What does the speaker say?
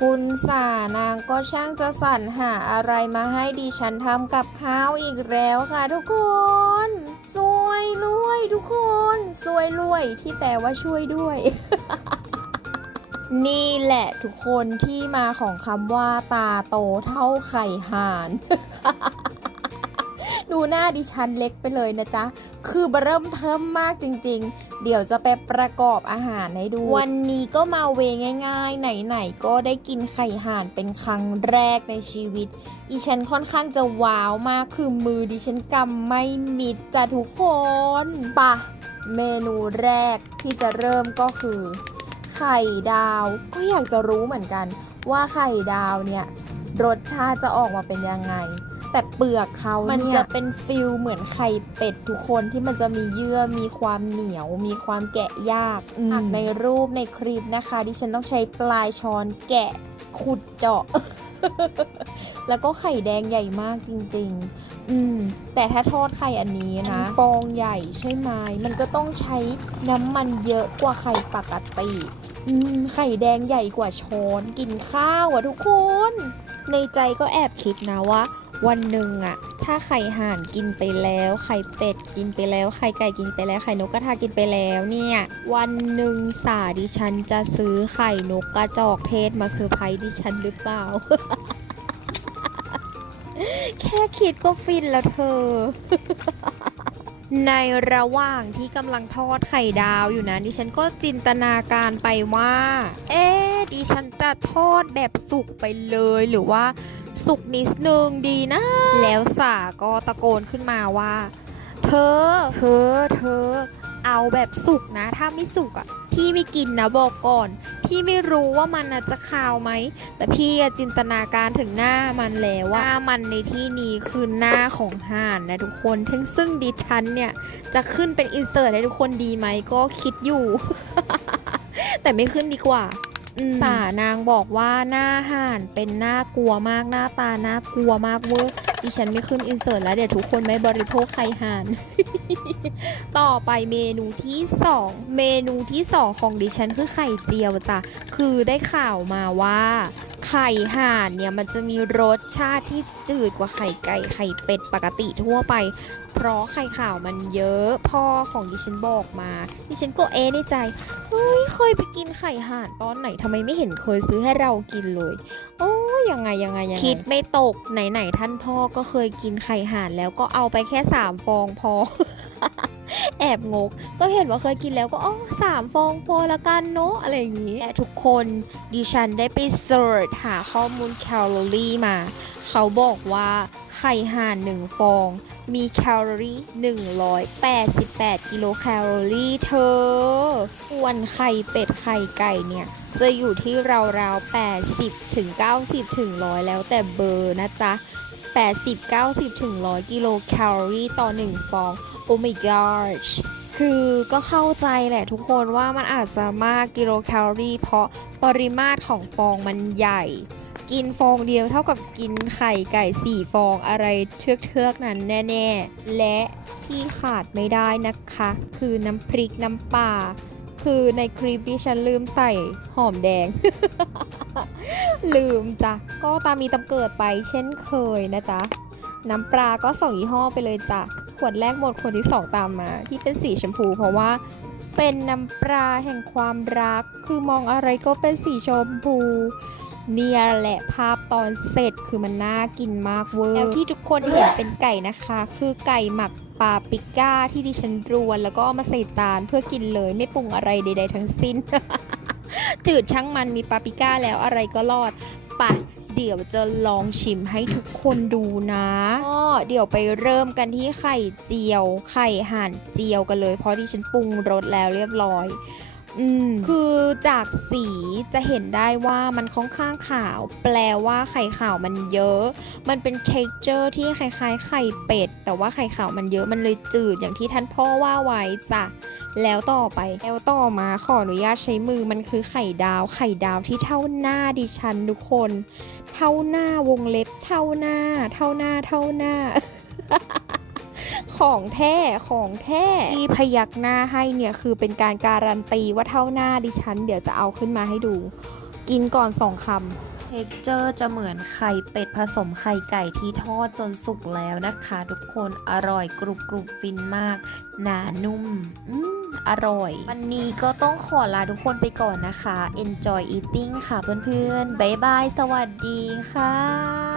คุณสานางก็ช่างจะสรรหาอะไรมาให้ดิฉันทำกับข้าวอีกแล้วค่ะทุกคนสวยรวยทุกคนสวยรวยที่แปลว่าช่วยด้วย นี่แหละทุกคนที่มาของคำว่าตาโตเท่าไข่ห่าน ดูหน้าดิฉันเล็กไปเลยนะจ๊ะ คือเริ่มเทิมมากจริงๆ เดี๋ยวจะไปประกอบอาหารให้ดู วันนี้ก็มาเวง่ายๆ ไหนๆ ก็ได้กินไข่ห่านเป็นครั้งแรกในชีวิตอีฉันค่อนข้างจะว้าวมากคือมือดิฉันกำไม่มิดจ้ะทุกคนปะเมนูแรกที่จะเริ่มก็คือ ไข่ดาว ก็อยากจะรู้เหมือนกัน ว่าไข่ดาวเนี่ยรสชาติจะออกมาเป็นยังไง แต่เปลือกเขามันจะเป็นฟิลเหมือนไข่เป็ดทุกคนที่มันจะมีเยื่อมีความเหนียว มีความแกะยากหากในรูปในคลิปนะคะดิฉันต้องใช้ปลายช้อนแกะขุดเจาะ แล้วก็ไข่แดงใหญ่มากจริง ๆ อืม แต่ถ้าทอดไข่อันนี้นะ ฟองใหญ่ใช่ไหมมันก็ต้องใช้น้ำมันเยอะกว่าไข่ปกติอืมไข่แดงใหญ่กว่าช้อน กินข้าวอะทุกคน ในใจก็แอบคิดนะว่า วันหนึ่งอะถ้าไข่ห่านกินไปแล้ว ไข่เป็ดกินไปแล้ว ไข่ไก่กินไปแล้ว ไข่นกกระทากินไปแล้วเนี่ย วันหนึ่งสาดิฉันจะซื้อไข่นกกระจอกเทศมาเซอร์ไพรส์ดิฉันหรือเปล่า แค่คิดก็ฟินแล้วเธอ ในระหว่างที่กำลังทอดไข่ดาวอยู่นะดิฉันก็จินตนาการไปว่า เอ๊ดิฉันจะทอดแบบสุกไปเลยหรือว่า สุกนิดนึงดีนะ แล้วสาก็ตะโกนขึ้นมาว่า เธอ เธอ เธอ เอาแบบสุกนะ ถ้าไม่สุกอะ พี่ไม่กินนะบอกก่อน พี่ไม่รู้ว่ามันน่ะจะคาวไหม แต่พี่จินตนาการถึงหน้ามันแล้วว่าหน้ามันในที่นี้คือหน้าของห่านนะทุกคนทั้งซึ่งดิฉันเนี่ย จะขึ้นเป็นอินเสิร์ตให้ทุกคนดีไหมก็คิดอยู่ แต่ไม่ขึ้นดีกว่า สานางบอกว่าหน้าห่านเป็นหน้ากลัวมากหน้าตาน่ากลัวมากเวอร์ดิฉันไม่ขึ้นอินเสิร์ตแล้วเดี๋ยวทุกคนไม่บริโภคไข่ห่าน ต่อไปเมนูที่ 2 เมนูที่ 2 ของดิฉันคือไข่เจียวจ้ะคือได้ข่าวมาว่า ไข่ห่านเนี่ยมันจะมีรสชาติที่จืดกว่าไข่ไก่ไข่เป็ดปกติทั่วไป เพราะไข่ขาวมันเยอะพ่อของดิฉันบอกมา ดิฉันก็เอในใจเฮ้ยเคยไปกินไข่ห่านตอนไหนทำไมไม่เห็นเคยซื้อให้เรากินเลย โอ้ยยังไงยังไงยังไงคิดไม่ตกไหนๆท่านพ่อก็เคยกินไข่ห่านแล้วก็เอาไปแค่3ฟองพอ แอบงก ก็เห็นว่าเคยกินแล้วก็อ๋อสามฟองพอละกันเนาะอะไรอย่างนี้แต่ทุกคนดิฉันได้ไปเสิร์ชหาข้อมูลแคลอรี่มา เขาบอกว่าไข่ห่านหนึ่งฟอง มีแคลอรี่ 188 กิโลแคลอรี่เธอส่วนไข่เป็ดไข่ไก่เนี่ยจะอยู่ที่ราวๆ 80 ถึง 90 ถึง 100 แล้วแต่เบอร์นะจ๊ะ 80 90 ถึง 100 กิโลแคลอรี่ต่อ 1 ฟอง โอ้ my gosh คือก็เข้าใจแหละทุกคนว่ามันอาจจะมากกิโลแคลอรี่เพราะปริมาตรของฟองมันใหญ่ กินฟองเดียวเท่ากับกินไข่ไก่สี่ฟองอะไรเทือกเทือกๆนั้นแน่ ๆ และที่ขาดไม่ได้นะคะ คือน้ำพริกน้ำปลาคือในคลิปที่ฉันลืมใส่หอมแดง ลืมจ้ะ ก็ตามมีตำเกิดไปเช่นเคยนะจ๊ะ น้ำปลาก็ส่งยี่ห้อไปเลยจ้ะ ขวดแรกหมดขวดที่สองตามมา ที่เป็นสีชมพู เพราะว่าเป็นน้ำปลาแห่งความรัก คือมองอะไรก็เป็นสีชมพู เนี่ยแหละภาพตอนเสร็จคือมันน่ากินมากเวอร์แล้วที่ทุกคนเห็นเป็นไก่นะคะ คือไก่หมักปาปิก้าที่ดิฉันรวน แล้วก็เอามาใส่จานเพื่อกินเลยไม่ปรุงอะไรใด ๆ ทั้งสิ้น จืดช่างมันมีปาปิก้าแล้วอะไรก็รอดปะเดี๋ยวจะลองชิมให้ทุกคนดูนะ เดี๋ยวไปเริ่มกันที่ไข่เจียว ไข่ห่านเจียวกันเลย เพราะที่ฉันปรุงรสแล้วเรียบร้อยอืมคือจากสีจะเห็นได้ว่ามันค่อนข้างขาว แปลว่าไข่ขาวมันเยอะ มันเป็น texture ที่คล้ายๆ ไข่เป็ด แต่ว่าไข่ขาวมันเยอะมันเลยจืดอย่างที่ท่านพ่อว่าไว้จ้ะ แล้วต่อไปแล้วต่อมาขออนุญาตใช้มือมันคือไข่ดาว ไข่ดาวที่เท่าหน้าดิฉันทุกคน เท่าหน้าวงเล็บเท่าหน้า เท่าหน้าเท่าหน้าของแท้ของแท้ที่พยักหน้าให้เนี่ยคือเป็นการการันตีว่าเท่าหน้าดิฉัน เดี๋ยวจะเอาขึ้นมาให้ดู กินก่อนสองคำเท็กเจอร์จะเหมือนไข่เป็ดผสมไข่ไก่ที่ทอดจนสุกแล้วนะคะ ทุกคนอร่อยกรุบกรุบฟินมาก หนานุ่มอืม อร่อย วันนี้ก็ต้องขอลาทุกคนไปก่อนนะคะ enjoy eating ค่ะเพื่อนๆบ๊ายบาย สวัสดีค่ะ